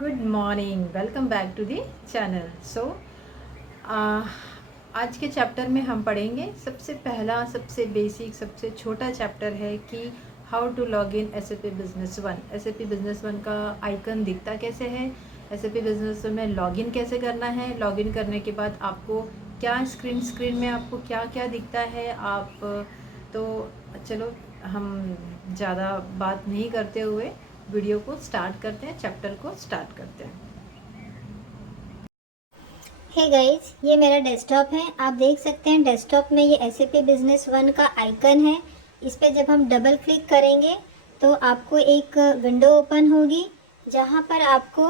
Good morning, welcome back to the channel. आज के chapter में हम पढ़ेंगे सबसे पहला, सबसे बेसिक, सबसे छोटा चैप्टर है कि how to log in S A P Business One. S A P Business One का आइकन दिखता कैसे है, S A P Business One में लॉग इन कैसे करना है, लॉग इन करने के बाद आपको क्या स्क्रीन में आपको क्या क्या दिखता है। आप तो चलो हम ज़्यादा बात नहीं करते हुए वीडियो को स्टार्ट करते हैं, चैप्टर को स्टार्ट करते हैं। हे गाइस, ये मेरा डेस्कटॉप है। आप देख सकते हैं डेस्कटॉप में ये एसएपी बिजनेस वन का आइकन है। इस पर जब हम डबल क्लिक करेंगे तो आपको एक विंडो ओपन होगी जहाँ पर आपको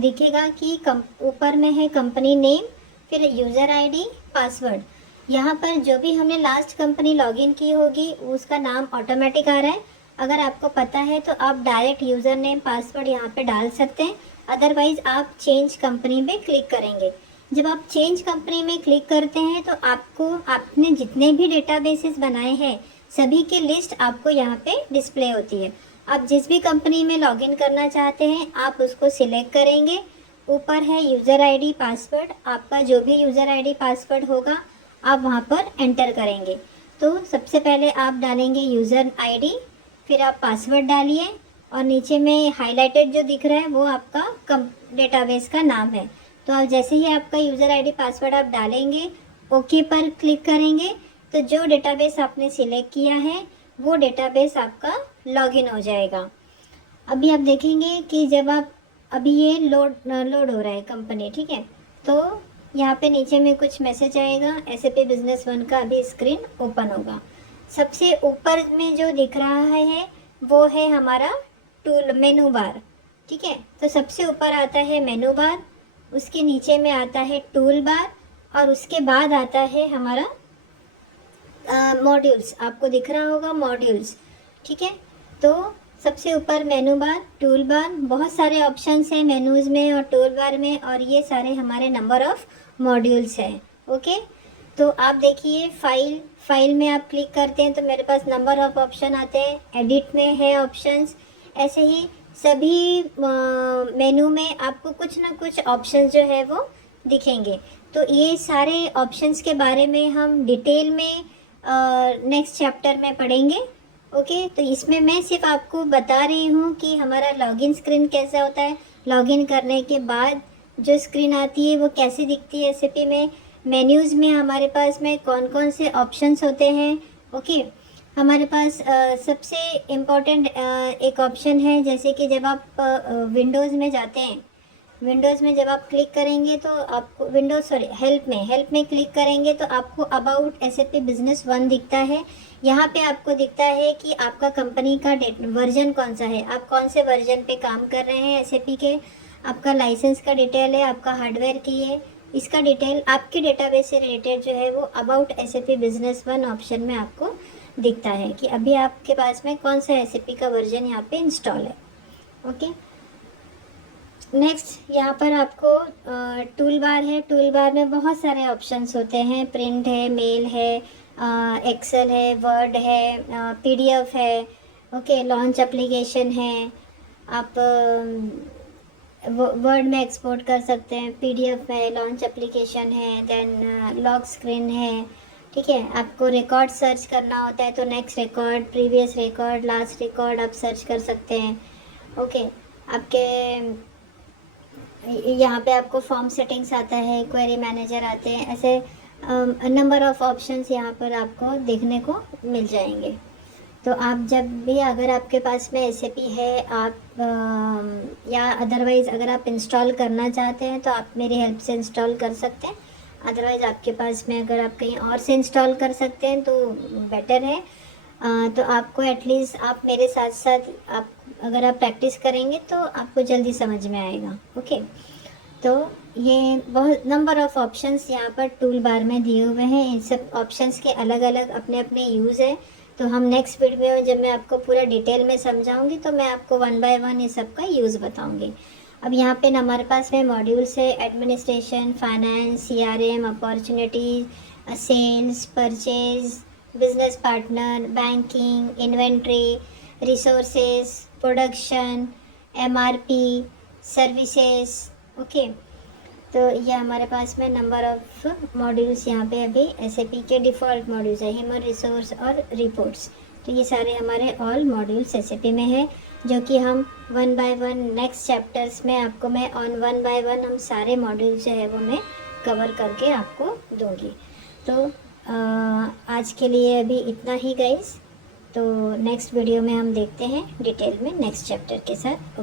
दिखेगा कि ऊपर में है कंपनी नेम, फिर यूज़र आईडी, पासवर्ड। यहाँ पर जो भी हमने लास्ट कंपनी लॉगिन की होगी उसका नाम ऑटोमेटिक आ रहा है। अगर आपको पता है तो आप डायरेक्ट यूज़र नेम पासवर्ड यहाँ पे डाल सकते हैं, अदरवाइज़ आप चेंज कंपनी पे क्लिक करेंगे। जब आप चेंज कंपनी में क्लिक करते हैं तो आपको आपने जितने भी डेटाबेसेस बनाए हैं सभी की लिस्ट आपको यहाँ पे डिस्प्ले होती है। आप जिस भी कंपनी में लॉगिन करना चाहते हैं आप उसको सिलेक्ट करेंगे। ऊपर है यूज़र आईडी, पासवर्ड। आपका जो भी यूज़र आईडी पासवर्ड होगा आप वहाँ पर एंटर करेंगे। तो सबसे पहले आप डालेंगे यूज़र आईडी, फिर आप पासवर्ड डालिए और नीचे में हाईलाइटेड जो दिख रहा है वो आपका डेटाबेस का नाम है। तो आप जैसे ही आपका यूज़र आईडी पासवर्ड आप डालेंगे, ओके पर क्लिक करेंगे, तो जो डेटाबेस आपने सिलेक्ट किया है वो डेटाबेस आपका लॉगिन हो जाएगा। अभी आप देखेंगे कि जब आप अभी ये लोड हो रहा है कंपनी, ठीक है। तो यहाँ पे नीचे में कुछ मैसेज आएगा, एसएपी बिजनेस वन का अभी स्क्रीन ओपन होगा। सबसे ऊपर में जो दिख रहा है वो है हमारा टूल मेनू बार, ठीक है। तो सबसे ऊपर आता है मेनू बार, उसके नीचे में आता है टूल बार और उसके बाद आता है हमारा मॉड्यूल्स। आपको दिख रहा होगा मॉड्यूल्स, ठीक है। तो सबसे ऊपर मेनू बार, टूल बार, बहुत सारे ऑप्शंस हैं मेनूज़ में और टूल बार में, और ये सारे हमारे नंबर ऑफ़ मॉड्यूल्स हैं। ओके, तो आप देखिए फाइल में आप क्लिक करते हैं तो मेरे पास नंबर ऑफ़ ऑप्शन आते हैं। एडिट में है ऑप्शंस। ऐसे ही सभी मेनू में आपको कुछ ना कुछ ऑप्शंस जो है वो दिखेंगे। तो ये सारे ऑप्शंस के बारे में हम डिटेल में नेक्स्ट चैप्टर में पढ़ेंगे। ओके, तो इसमें मैं सिर्फ आपको बता रही हूँ कि हमारा लॉगिन स्क्रीन कैसा होता है, लॉगिन करने के बाद जो स्क्रीन आती है वो कैसे दिखती है एसएपी में, मेन्यूज़ में हमारे पास में कौन कौन से ऑप्शंस होते हैं। ओके, हमारे पास सबसे इम्पोर्टेंट एक ऑप्शन है, जैसे कि जब आप विंडोज़ में जाते हैं, विंडोज़ में जब आप क्लिक करेंगे तो आपको हेल्प में क्लिक करेंगे तो आपको अबाउट एसएपी बिजनेस वन दिखता है। यहाँ पे आपको दिखता है कि आपका कंपनी का वर्जन कौन सा है, आप कौन से वर्जन पे काम कर रहे हैं एसएपी के। आपका लाइसेंस का डिटेल है, आपका हार्डवेयर की है, इसका डिटेल आपके डेटाबेस से रिलेटेड जो है वो about SAP business one option में आपको दिखता है कि अभी आपके पास में कौन सा एसएपी का वर्जन यहाँ पे इंस्टॉल है। ओके, नेक्स्ट यहाँ पर आपको टूल बार है। टूल बार में बहुत सारे ऑप्शंस होते हैं, प्रिंट है, मेल है, एक्सेल है, वर्ड है, पीडीएफ है। ओके, लॉन्च एप्लीकेशन है, आप वर्ड में एक्सपोर्ट कर सकते हैं, पीडीएफ है, लॉन्च एप्लीकेशन है, देन लॉक स्क्रीन है, ठीक है। आपको रिकॉर्ड सर्च करना होता है तो next record, previous record, last record आप सर्च कर सकते हैं। ओके, आपके यहाँ पे आपको फॉर्म सेटिंग्स आता है, क्वेरी मैनेजर आते हैं, ऐसे नंबर ऑफ़ ऑप्शंस यहाँ पर आपको देखने को मिल जाएंगे। तो आप जब भी, अगर आपके पास में एसएपी है, आप या अदरवाइज़ अगर आप इंस्टॉल करना चाहते हैं तो आप मेरी हेल्प से इंस्टॉल कर सकते हैं। अदरवाइज़ आपके पास में अगर आप कहीं और से इंस्टॉल कर सकते हैं तो बेटर है। तो आपको एटलीस्ट आप मेरे साथ साथ आप अगर आप प्रैक्टिस करेंगे तो आपको जल्दी समझ में आएगा। ओके, तो ये बहुत नंबर ऑफ़ ऑप्शंस यहाँ पर टूल बार में दिए हुए हैं। इन सब ऑप्शंस के अलग अलग अपने अपने यूज़ है। तो हम नेक्स्ट वीडियो में जब मैं आपको पूरा डिटेल में समझाऊंगी तो मैं आपको वन बाय वन ये सब का यूज़ बताऊंगी। अब यहाँ पे हमारे पास में मॉड्यूल्स है, administration, finance, CRM, opportunities, sales, purchase, business partner, banking, inventory, resources, production, MRP, services. Okay, तो ये हमारे पास में नंबर ऑफ मॉड्यूल्स यहाँ पे अभी SAP के डिफ़ॉल्ट मॉड्यूल्स है, ह्यूमन रिसोर्स और रिपोर्ट्स। तो ये सारे हमारे ऑल मॉड्यूल्स SAP में है, जो कि हम 1 बाय 1 नेक्स्ट चैप्टर्स में आपको मैं ऑन 1 बाय 1 हम सारे मॉड्यूल्स जो है वो मैं कवर करके आपको दूँगी। तो आज के लिए अभी इतना ही गाइस। तो नेक्स्ट वीडियो में हम देखते हैं डिटेल में नेक्स्ट चैप्टर के साथ।